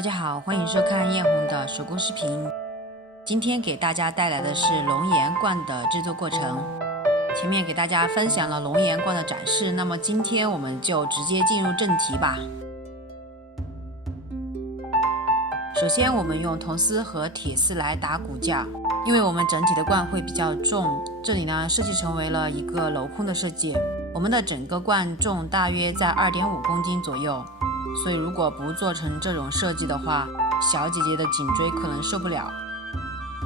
大家好，欢迎收看艳红的手工视频。今天给大家带来的是龙岩罐的制作过程。前面给大家分享了龙岩罐的展示，那么今天我们就直接进入正题吧。首先我们用铜丝和铁丝来打骨架，因为我们整体的罐会比较重，这里呢设计成为了一个镂空的设计。我们的整个罐重大约在 2.5 公斤左右，所以如果不做成这种设计的话，小姐姐的颈椎可能受不了。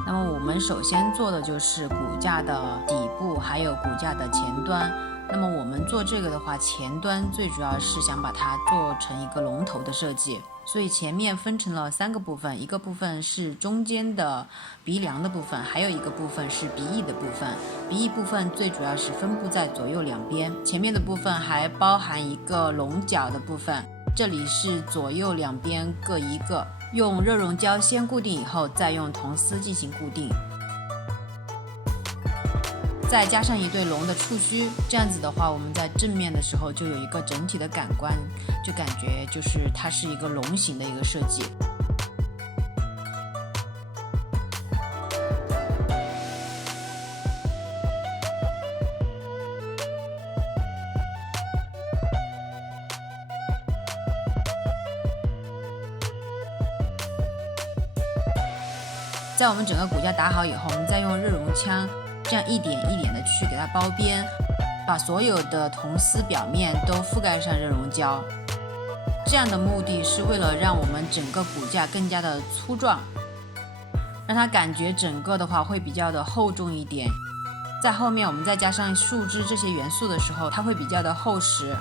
那么我们首先做的就是骨架的底部还有骨架的前端。那么我们做这个的话，前端最主要是想把它做成一个龙头的设计，所以前面分成了3个部分，一个部分是中间的鼻梁的部分，还有一个部分是鼻翼的部分。鼻翼部分最主要是分布在左右两边，前面的部分还包含一个龙角的部分，这里是左右两边各一个，用热熔胶先固定以后，再用铜丝进行固定，再加上一对龙的触须，这样子的话，我们在正面的时候就有一个整体的感官，就感觉就是它是一个龙形的一个设计。在我们整个骨架打好以后，我们再用热熔枪这样一点一点的去给它包边，把所有的铜丝表面都覆盖上热熔胶。这样的目的是为了让我们整个骨架更加的粗壮，让它感觉整个的话会比较的厚重一点。在后面我们再加上树枝这些元素的时候，它会比较的厚实。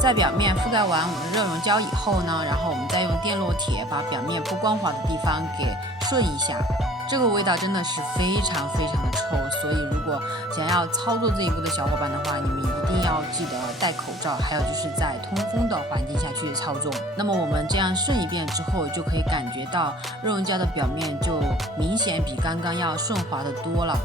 在表面覆盖完我们的热熔胶以后呢，然后我们再用电烙铁把表面不光滑的地方给顺一下。这个味道真的是非常非常的臭，所以如果想要操作这一步的小伙伴的话，你们一定要记得戴口罩，还有就是在通风的环境下去操作。那么我们这样顺一遍之后，就可以感觉到热熔胶的表面就明显比刚刚要顺滑的多了。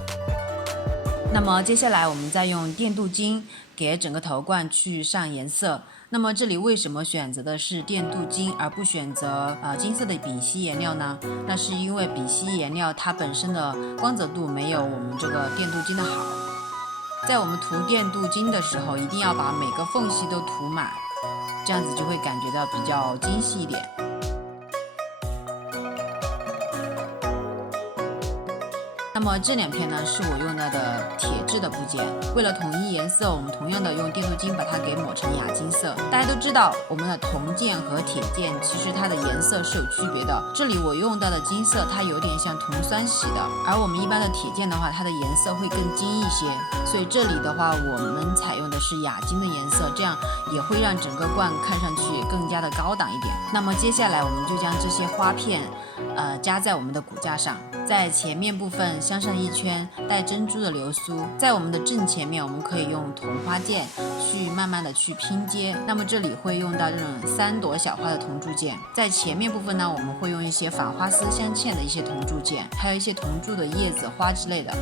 那么接下来我们再用电镀金给整个头冠去上颜色。那么这里为什么选择的是电镀金而不选择金色的丙烯颜料呢？那是因为丙烯颜料它本身的光泽度没有我们这个电镀金的好。在我们涂电镀金的时候，一定要把每个缝隙都涂满，这样子就会感觉到比较精细一点。那么这2片呢是我用到的铁质的部件，为了统一颜色，我们同样的用电镀金把它给抹成哑金色。大家都知道我们的铜件和铁件其实它的颜色是有区别的，这里我用到的金色它有点像铜酸洗的，而我们一般的铁件的话，它的颜色会更金一些，所以这里的话我们采用的是哑金的颜色，这样也会让整个罐看上去更加的高档一点。那么接下来我们就将这些花片加在我们的骨架上，在前面部分镶上一圈带珍珠的流苏，在我们的正前面我们可以用铜花件去慢慢的去拼接。那么这里会用到这种3朵小花的铜铸件，在前面部分呢，我们会用一些仿花丝镶嵌的一些铜铸件，还有一些铜铸的叶子花之类的。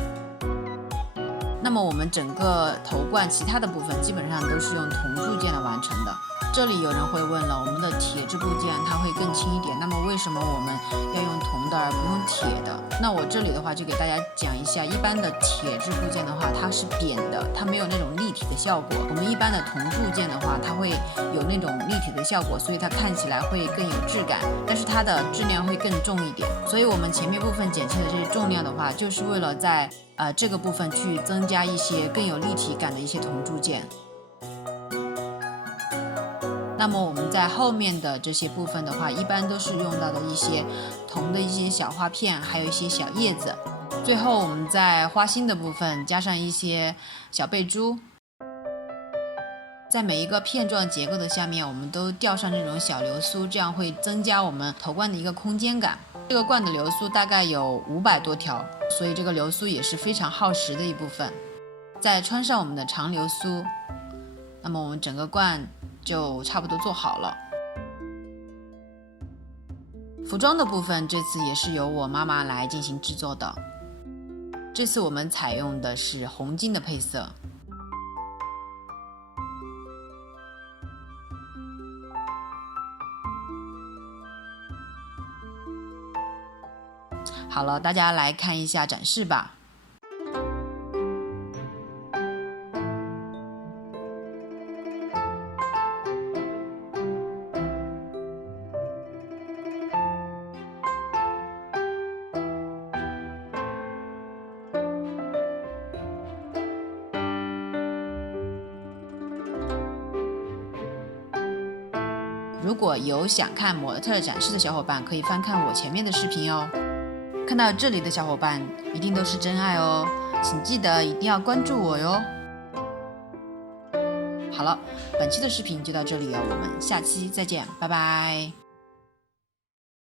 那么我们整个头冠其他的部分基本上都是用铜铸件来完成的。这里有人会问了，我们的铁质部件它会更轻一点，那么为什么我们要用铜的而不用铁的？那我这里的话就给大家讲一下，一般的铁质部件的话它是扁的，它没有那种立体的效果。我们一般的铜铸件的话，它会有那种立体的效果，所以它看起来会更有质感，但是它的质量会更重一点。所以我们前面部分减轻的这些重量的话，就是为了在这个部分去增加一些更有立体感的一些铜铸件。那么我们在后面的这些部分的话，一般都是用到的一些铜的一些小花片，还有一些小叶子。最后我们在花心的部分加上一些小贝珠，在每一个片状结构的下面，我们都吊上这种小流苏，这样会增加我们头冠的一个空间感。这个冠的流苏大概有500多条，所以这个流苏也是非常耗时的一部分。再穿上我们的长流苏，那么我们整个冠就差不多做好了。服装的部分这次也是由我妈妈来进行制作的，这次我们采用的是红金的配色。好了，大家来看一下展示吧。如果有想看模特展示的小伙伴，可以翻看我前面的视频哦。看到这里的小伙伴一定都是真爱哦，请记得一定要关注我哟。好了，本期的视频就到这里哦，我们下期再见，拜拜。